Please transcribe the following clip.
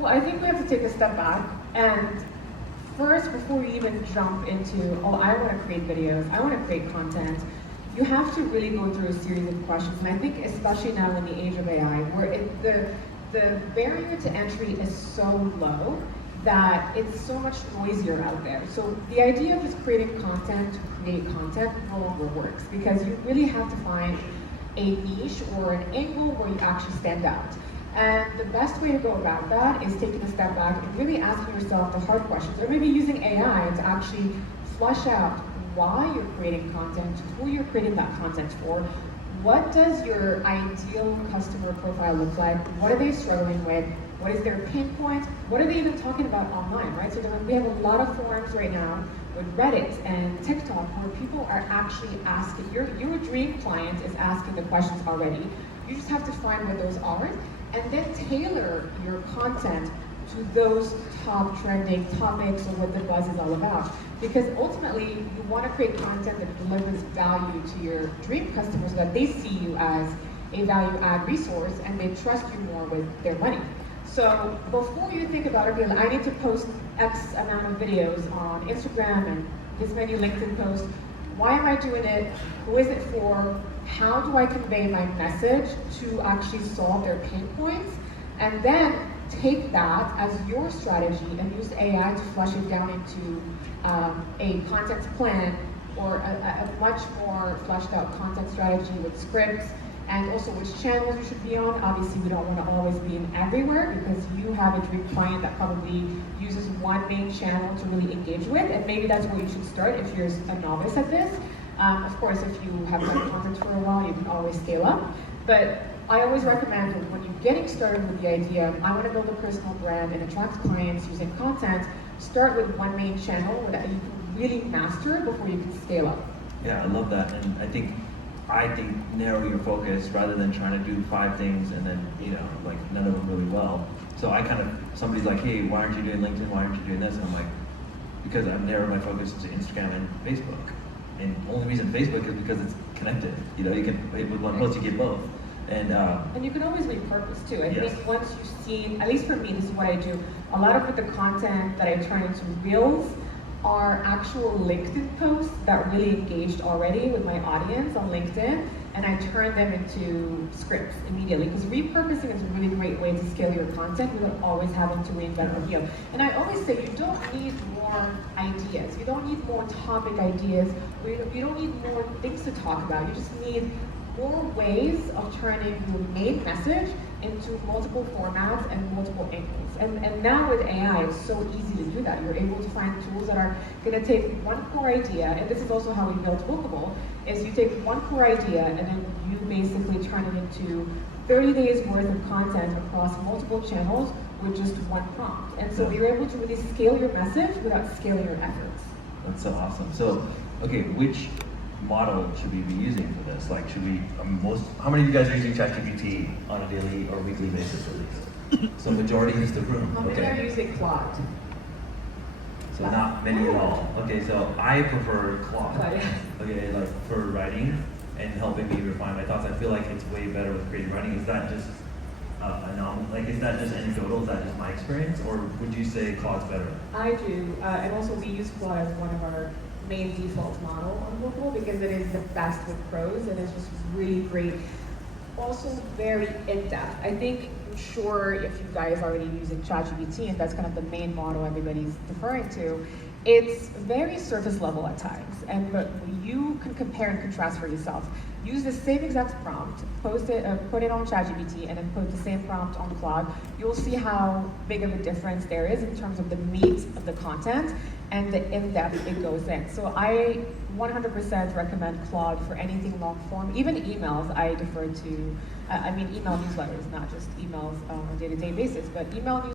Well, I think we have to take a step back and first, before we even jump into, oh, I want to create videos, I want to create content, you have to really go through a series of questions. And I think especially now in the age of AI, where the barrier to entry is so low that it's so much noisier out there. So the idea of just creating content to create content no longer works, because you really have to find a niche or an angle where you actually stand out. And the best way to go about that is taking a step back and really asking yourself the hard questions, or maybe using AI to actually flush out why you're creating content, who you're creating that content for, what does your ideal customer profile look like, what are they struggling with, what is their pain point, what are they even talking about online, right? So we have a lot of forums right now with Reddit and TikTok where people are actually asking, your dream client is asking the questions already. You just have to find what those are and then tailor your content to those top trending topics or what the buzz is all about. Because ultimately, you want to create content that delivers value to your dream customers so that they see you as a value add resource and they trust you more with their money. So before you think about, okay, I need to post X amount of videos on Instagram and this many LinkedIn posts, why am I doing it? Who is it for? How do I convey my message to actually solve their pain points? And then take that as your strategy and use AI to flush it down into a content plan or a much more fleshed out content strategy with scripts and also which channels you should be on. Obviously, we don't want to always be in everywhere because you have a dream client that probably uses one main channel to really engage with, and maybe that's where you should start if you're a novice at this. Of course, if you have done content for a while, you can always scale up. But I always recommend when you're getting started with the idea, I want to build a personal brand and attract clients using content, start with one main channel that you can really master before you can scale up. Yeah, I love that. And I think narrow your focus rather than trying to do 5 things and then, like none of them really well. So somebody's like, hey, why aren't you doing LinkedIn? Why aren't you doing this? And I'm like, because I've narrowed my focus to Instagram and Facebook. And the only reason Facebook is because it's connected. You can, with one post, you get both. And you can always repurpose too. I yes. think once you've seen, at least for me, this is what I do. A lot of the content that I turn into reels are actual LinkedIn posts that really engaged already with my audience on LinkedIn, and I turn them into scripts immediately. Because repurposing is a really great way to scale your content without always having to reinvent the wheel. And I always say you don't need more ideas. You don't need more topic ideas. You don't need more things to talk about. You just need more ways of turning your main message into multiple formats and multiple angles. And now with AI, it's so easy to do that. You're able to find tools that are going to take one core idea, and this is also how we built Bookable, is you take one core idea and then you basically turn it into 30 days worth of content across multiple channels with just one prompt. And so you're able to really scale your message without scaling your efforts. That's so awesome. So, okay, which model should we be using for this? Like, should we, how many of you guys are using ChatGPT on a daily or weekly basis at least? So majority is the room. How many are using Claude? So not many at all. Okay, so I prefer Claude. Claude. Okay, like for writing and helping me refine my thoughts. I feel like it's way better with creative writing. Is that just is that just anecdotal? Is that just my experience, or would you say Claude's better? I do, and also we use Claude as one of our main default model on Bookable because it is the best with prose and it's just really great. Also very in-depth. I think, I'm sure if you guys are already using ChatGPT and that's kind of the main model everybody's deferring to, it's very surface level at times. And you can compare and contrast for yourself. Use the same exact prompt, put it on ChatGPT, and then put the same prompt on Claude. You'll see how big of a difference there is in terms of the meat of the content and the in-depth it goes in. So I 100% recommend Claude for anything long form. Even emails, I defer to, email newsletters, not just emails on a day-to-day basis, but email newsletters.